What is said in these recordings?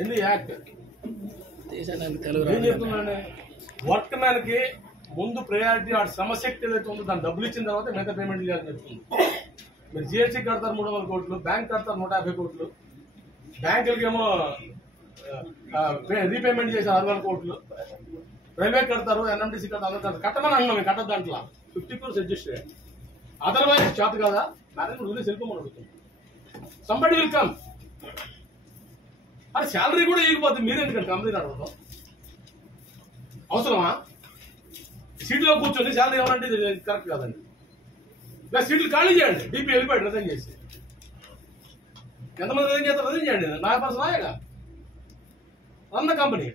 ఏంది యాక్ట్ ఏం చెప్తున్నాను? వర్క్ మ్యాన్ కి ముందు ప్రయారిటీ ఆ శ్రమశక్తి ఏదైతే ఉందో దాన్ని డబ్బులు ఇచ్చిన తర్వాత మిగతా పేమెంట్ చేయాలని చెప్తుంది. మీరు జిఎస్టీ కడతారు 300 కోట్లు, బ్యాంక్ కడతారు 150 కోట్లు, బ్యాంకులకి ఏమో రీపేమెంట్ చేసి 600 కోట్లు, రైల్వే కడతారు, ఎన్ఎంటీసీ కడతారు, కట్టమని అన్నాం. మేము కట్టదు దాంట్లో 50 crores అడ్జస్ట్ చేయాలి. అదర్వైజ్ చేత కదా మేనేజ్మెంట్ వదిలేసి వెళ్ళిపోమని అడుగుతుంది. Somebody will come. అది శాలరీ కూడా ఇవ్వకపోతే మీరు ఎందుకంటే కంపెనీ అడగడం అవసరమా? సీట్లో కూర్చొని శాలరీ ఇవ్వాలంటే కరెక్ట్ కాదండి. ప్లస్ సీట్లు ఖాళీ చేయండి. డీపీ వెళ్ళిపోయాడు రిజైన్ చేసి. ఎంతమంది రిజైన్ చేస్తారు? రిజైన్ చేయండి. 9% రాయగా run the company.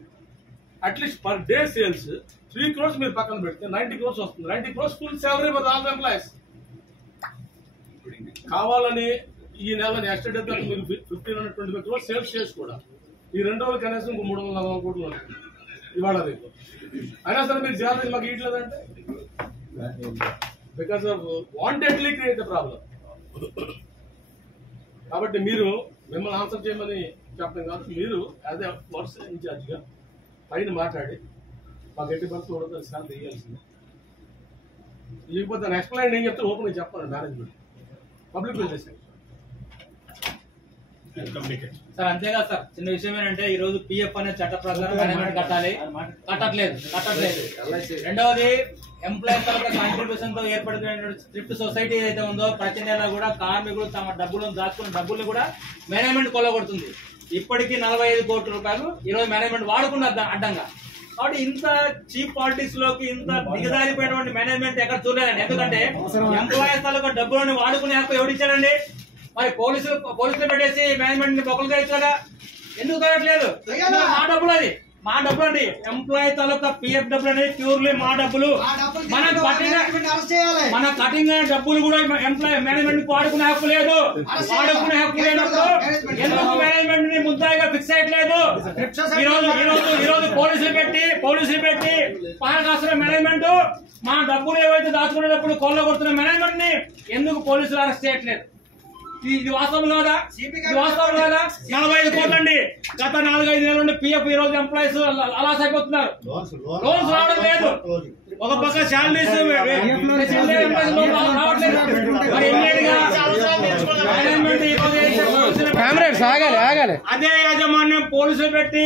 At least per day sales 3 crores మీరు పక్కన పెడితే 90 crores వస్తుంది. 90 crores full salary for all employees. కావాలని ఈ నెల నెక్స్ట్ డే మీరు 1525 crores సేల్స్ చేసి కూడా ఈ 2 రోజులు కనీసం 340 కోట్లు ఉంటుంది ఇవాళ రేపు. అయినా సరే మీరు శాలరీ మాకు ఇవ్వట్లేదంటే because of wantedly create the problem. కాబట్టి మీరు మిమ్మల్ని ఆన్సర్ చేయమని చెప్పడం కాదు, మీరు యాజ్ ఎ వర్క్స్ ఇన్ఛార్జ్ గా పైన మాట్లాడి మాకు ఎట్టి బస్సు కూడా శాలరీ ఇవ్వాల్సింది. ఇవ్వకపోతే నెక్స్ట్ లైన్ ఏం చెప్తే ఓపెన్ చెప్పాలి మేనేజ్మెంట్ పబ్లిక్ చేసేది సార్. అంతేగా సార్, చిన్న విషయం ఏంటంటే ఈ రోజు పిఎఫ్ అనే చట్ట ప్రకారం మేనేజ్మెంట్ కట్టాలి, కట్టట్లేదు. రెండవది ఎంప్లాయీస్ కాంట్రిబ్యూషన్ తో ఏర్పడుతున్న థ్రిఫ్ట్ సొసైటీ ఏదైతే ఉందో ప్రతి నెల కూడా కార్మికులు తమ డబ్బులను దాచుకున్న డబ్బుల్ని కూడా మేనేజ్మెంట్ కొల్లగొడుతుంది. ఇప్పటికీ 45 కోట్ల రూపాయలు ఈరోజు మేనేజ్మెంట్ వాడుకున్న అడ్డంగా. కాబట్టి ఇంత చీప్ పాలిటిక్స్ లోకి ఇంత దిగజారిపోయినటువంటి మేనేజ్మెంట్ ఎక్కడ చూడలేదండి. ఎందుకంటే ఎంప్లాయీస్ తాలూకా డబ్బులను వాడుకునే హక్కు ఎవరిచ్చారండి? మరి పోలీసులు పెట్టేసి మేనేజ్మెంట్ ని బొక్కలు తెచ్చాగా ఎందుకు తగ్గట్లేదు? మా డబ్బులు, అది మా డబ్బులు అండి. ఎంప్లాయీ తాలూకా పిఎఫ్ డబ్బులు అనేది ప్యూర్లీ మా డబ్బులు. మన కటింగ్ డబ్బులు కూడా ఎంప్లాయీ మేనేజ్మెంట్ వాడుకునే హక్కు లేదు. వాడుకునే హక్కు లేనప్పుడు ఎందుకు మేనేజ్మెంట్ ని ముద్దాయిగా ఫిక్స్ అయ్యట్లేదు? ఈ రోజు పోలీసులు పెట్టి పాలకాస్తున్న మేనేజ్మెంట్ మా డబ్బులు ఏవైతే దాచుకునేటప్పుడు కొల్లగొడుతున్న మేనేజ్మెంట్ ని ఎందుకు పోలీసులు అరెస్ట్ చేయట్లేదు? ఇది వాస్తవం కాదా? 45 కోట్లు అండి. గత 4-5 నెలల నుండి పిఎఫ్ ఈ రోజు ఎంప్లాయీస్ అలాస్ అయిపోతున్నారు. లోన్స్ రావడం లేదు. ఒక పక్క శాలరీస్ అదే యాజమాన్యం పోలీసులు పెట్టి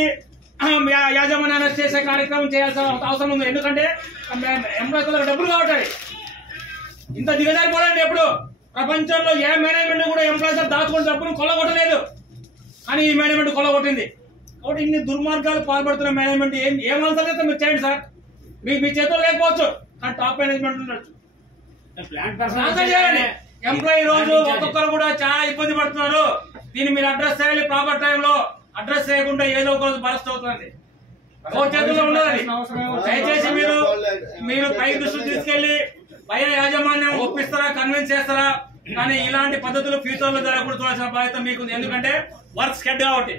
యాజమాన్యాన్ని అరెస్ట్ చేసే కార్యక్రమం చేయాల్సిన అవసరం ఉంది. ఎందుకంటే ఎంప్లాయీస్ డబ్బులు కావట్లేదు. ఇంత దిగజారిపోవాలండి. ఎప్పుడు ప్రపంచంలో ఏ మేనేజ్మెంట్ కూడా ఎంప్లాయీస్ దాచుకుని డబ్బును కొల్లగొట్టలేదు, కానీ ఈ మేనేజ్మెంట్ కొల్లగొట్టింది. కాబట్టి ఇన్ని దుర్మార్గాలు పాల్పడుతున్న మేనేజ్మెంట్ ఏం అవసరం అయితే మీరు చేయండి సార్. మీ చేతుల్లో లేకపోవచ్చు, కానీ టాప్ మేనేజ్మెంట్ ఉండొచ్చు. ఎంప్లాయీ రోజు ఒక్కొక్కరు కూడా చాలా ఇబ్బంది పడుతున్నారు. దీన్ని మీరు అడ్రస్ చేయాలి. ప్రాపర్ టైంలో అడ్రస్ చేయకుండా ఏదో ఒక రోజు బరస్ట్ అవుతుంది. చేతుల్లో ఉండదు. దయచేసి మీరు పై దృష్టి తీసుకెళ్లి పైన యాజమాన్యం ఒప్పిస్తారా, కన్విన్స్ చేస్తారా? కానీ ఇలాంటి పద్ధతులు ఫ్యూచర్ లో జరగకూడదు చూడాల్సిన బాధ్యత మీకు. ఎందుకంటే వర్క్ స్కెడ్ కాబట్టి